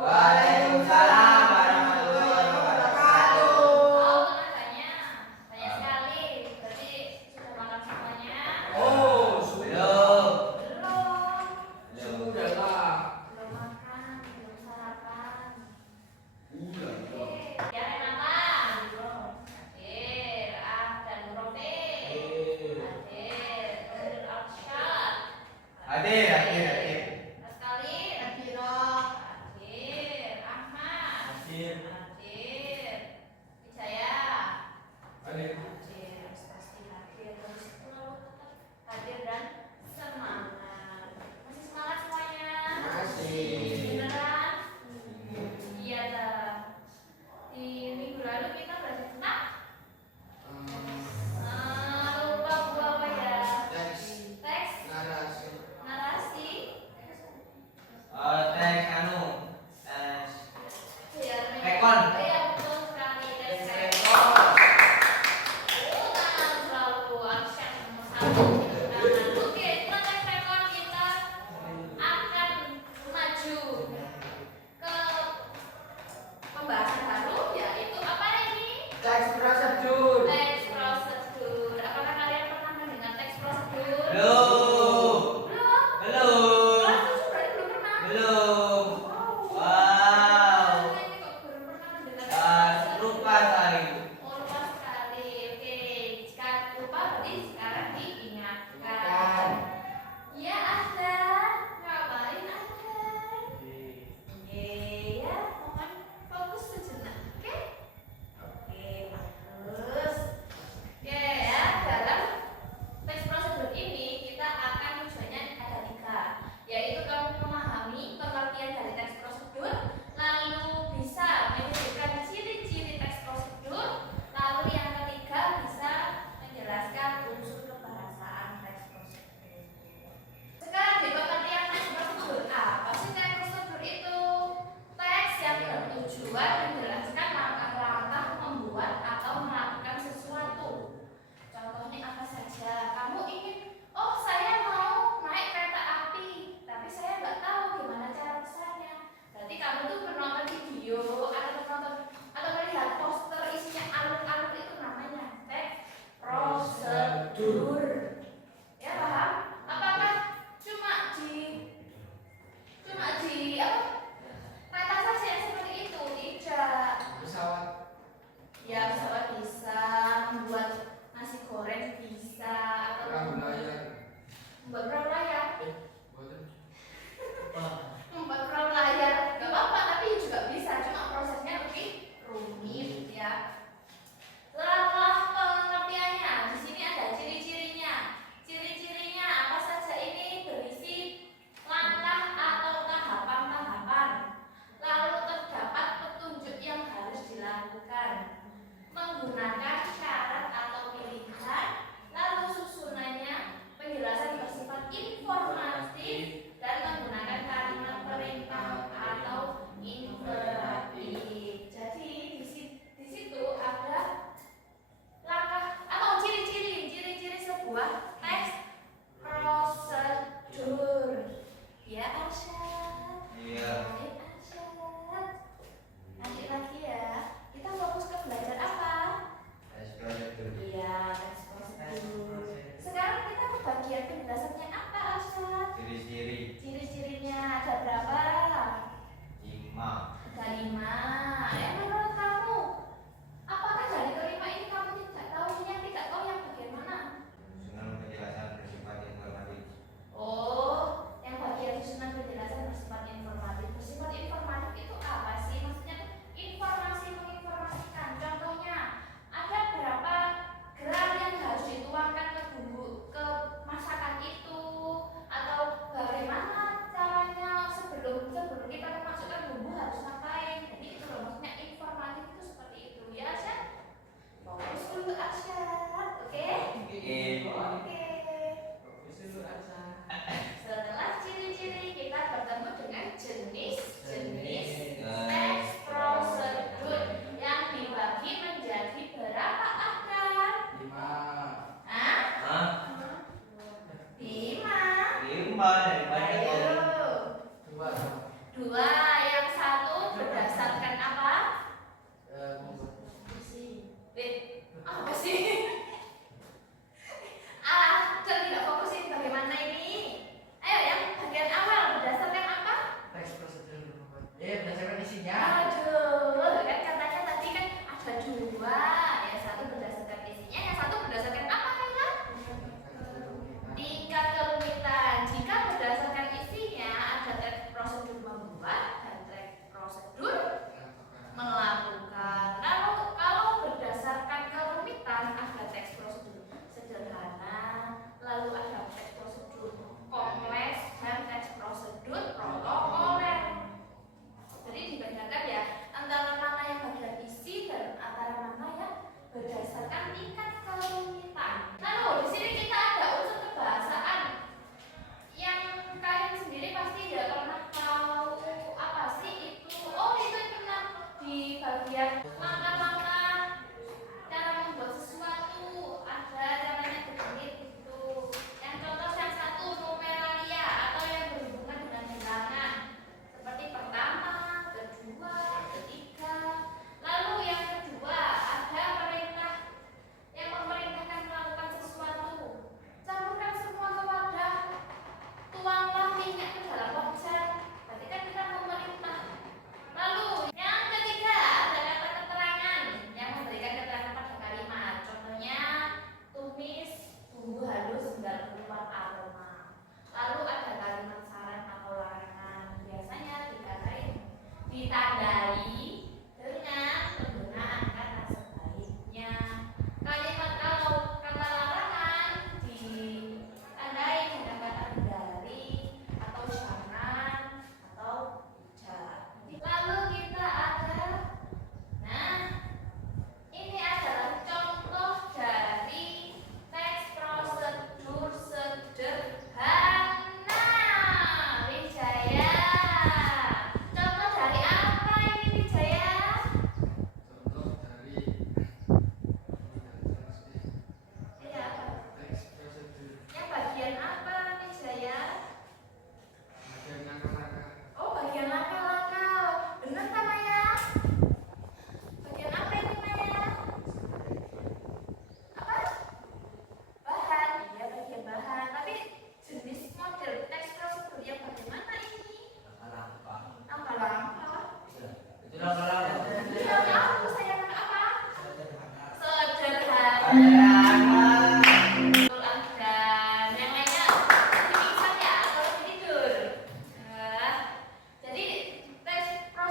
Waalaikumsalam warahmatullahi wabarakatuh. Oh, banyak. Banyak sekali. Berarti sudah makan semuanya? Oh, belum. Belum. Sudah lah. Belum makan, belum sarapan. Udah. Ya, makan. Hadir. Dan roti. Hadir. Arsyad. Hadir. Sekali. Hadir.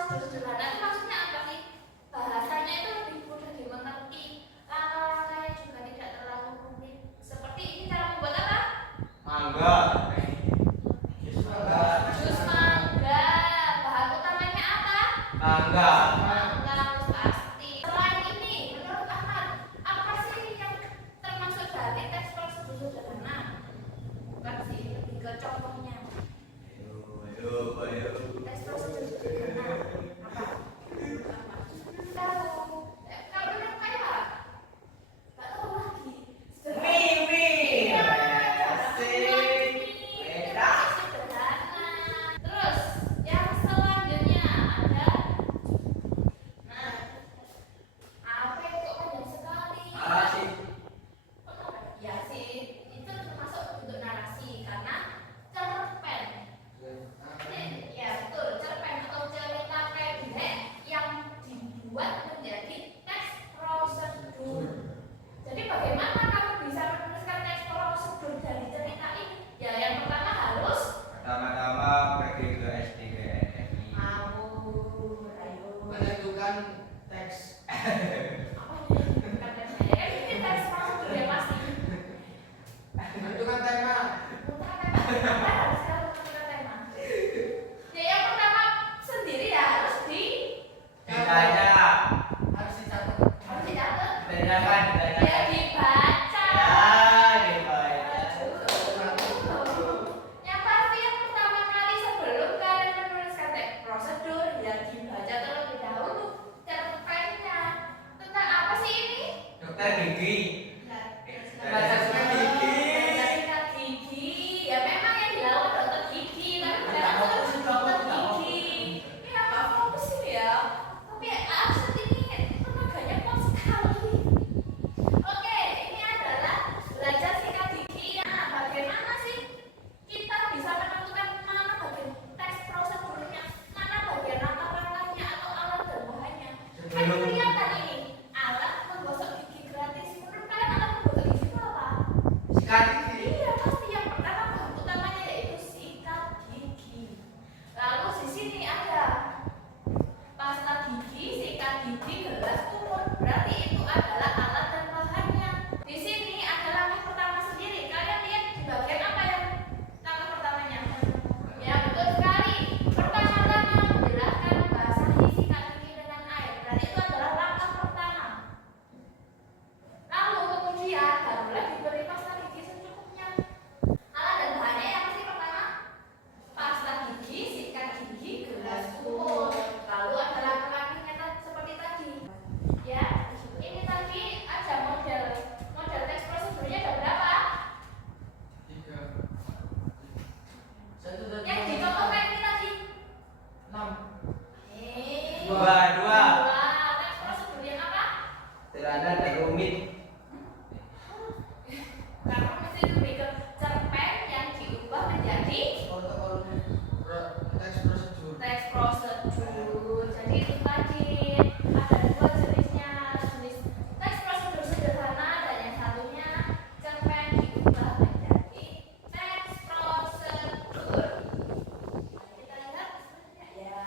prosedur sederhana itu maksudnya apa sih? Bahasanya itu lebih mudah dimengerti, langkah-langkahnya juga tidak terlalu rumit. Seperti ini cara membuat apa? Mangga. Jus mangga. Bahan utamanya apa? Mangga. Mangga pasti. Selain ini, menurut Ahmad, apa sih yang termasuk dari teks prosedur sederhana? Bukan sih, lebih ke contohnya. Ayo. Teks prosedur sederhana apa? Kalau menurut saya, nggak tahu lagi. Mimi. Terus yang selanjutnya ada, nah, apa kok panjang sekali? Narasi. Ya sih, itu termasuk bentuk narasi karena cerpen. Ya betul, cerpen atau cerita pendek yang dibuat menjadi teks prosedur. Jadi bagaimana kamu bisa menuliskan teks prosedur dari cerita ini? Ya yang pertama harus Pertama-tama pergi ke SDGNI. mau, ayo. Menentukan teks. Apa ini? Bukan teks ya, ini teks prosedur ya pasti. Menentukan tema. Apa harus kamu tentukan tema? Ya yang pertama sendiri ya harus Ditanya. Harus dicatat. harus dicatat. Ditanyakan. Ya dibaca. Yang pasti yang pertama kali sebelum kalian menuliskan teks prosedur ya dibaca terlebih dahulu cerpennya. Tentang apa sih ini? Dokter gigi. Baca sikat gigi. Ya memang yang dilakukan dokter gigi, tapi bukan dokter gigi. Ini apa fokus ini ya? Tapi absen ini tenaganya kuat sekali. Oke, ini adalah belajar sikat gigi. Nah, bagaimana sih kita bisa menentukan mana bagian teks prosedurnya, mana bagian langkah-langkahnya atau alat dan bahannya? Kan kelihatan ini alat menggosok gigi gratis. Menurut kalian alat menggosok gigi itu apa? Sikat gigi. Iya, pasti yang pertama bahan utamanya yaitu sikat gigi. Lalu di sini ada pasta gigi, sikat gigi, gelas kumur. Berarti itu adalah alat dan bahannya. Di sini ada langkah pertama sendiri. Kalian lihat di bagian apa yang langkah pertamanya? Ya betul sekali. Pertama-tama menjelaskan membasahi sikat gigi dengan air. Berarti itu adalah langkah pertama. Lalu kemudian barulah diberi pasta gigi secukupnya. Alat dan bahannya yang pasti pertama pasta gigi, sikat gigi, gelas kumur. Lalu ada langkah-langkahnya seperti tadi. Ya, ini tadi ada model teks prosedurnya ada berapa? 3. Satu dan Yang dicontohkan ini tadi. 6. Dua. Teks prosedur yang apa? Sederhana dan rumit. Karena mesti lebih ke cerpen yang diubah menjadi Protokol teks prosedur. teks prosedur. Jadi itu tadi ada dua jenisnya, jenis teks prosedur sederhana dan yang satunya cerpen diubah menjadi teks prosedur. Mari kita lihat ya,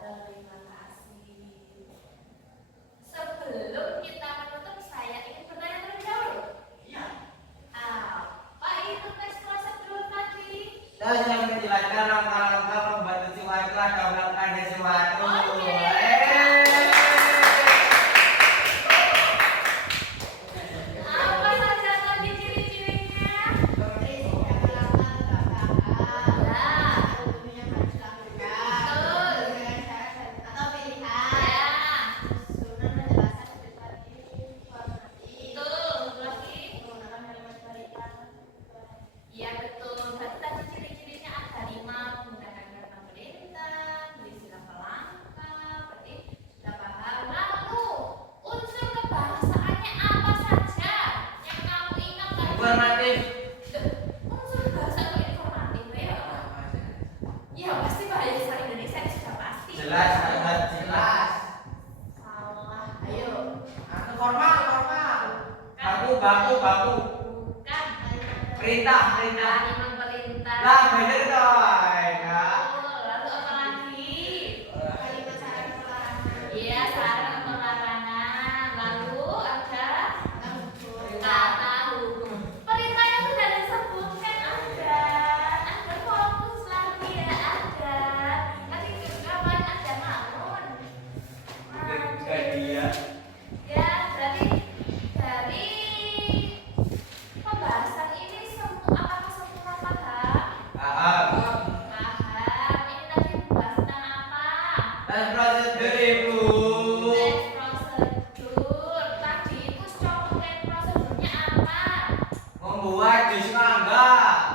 terima kasih. Sebelum kita menutup, saya ingin bertanya terlebih dahulu. Iya. Apa itu teks prosedur tadi? Dan yang menjelaskan langkah-langkah membuat sesuatu atau melakukan sesuatu. Oke. Apa saja tadi ciri-cirinya? Iya betul. Berarti tadi ciri-cirinya ada 5: menggunakan kata perintah, berisi langkah-langkah. Berarti sudah paham. Lalu unsur kebahasaannya apa saja yang kamu ingat tadi? Informatif. Unsur bahasa itu informatif ya? Ya pasti bahasa Indonesia ini sudah pasti. Jelas, sangat jelas. Salah. Ayo. Formal. Baku. Bukan. Perintah. Kalimat perintah. Lah, bener toh. Ya. Lalu apa lagi? Tes prosedur ibu. Tes prosedur. Tadi itu contoh tes prosedurnya apa? Membuat jus mangga.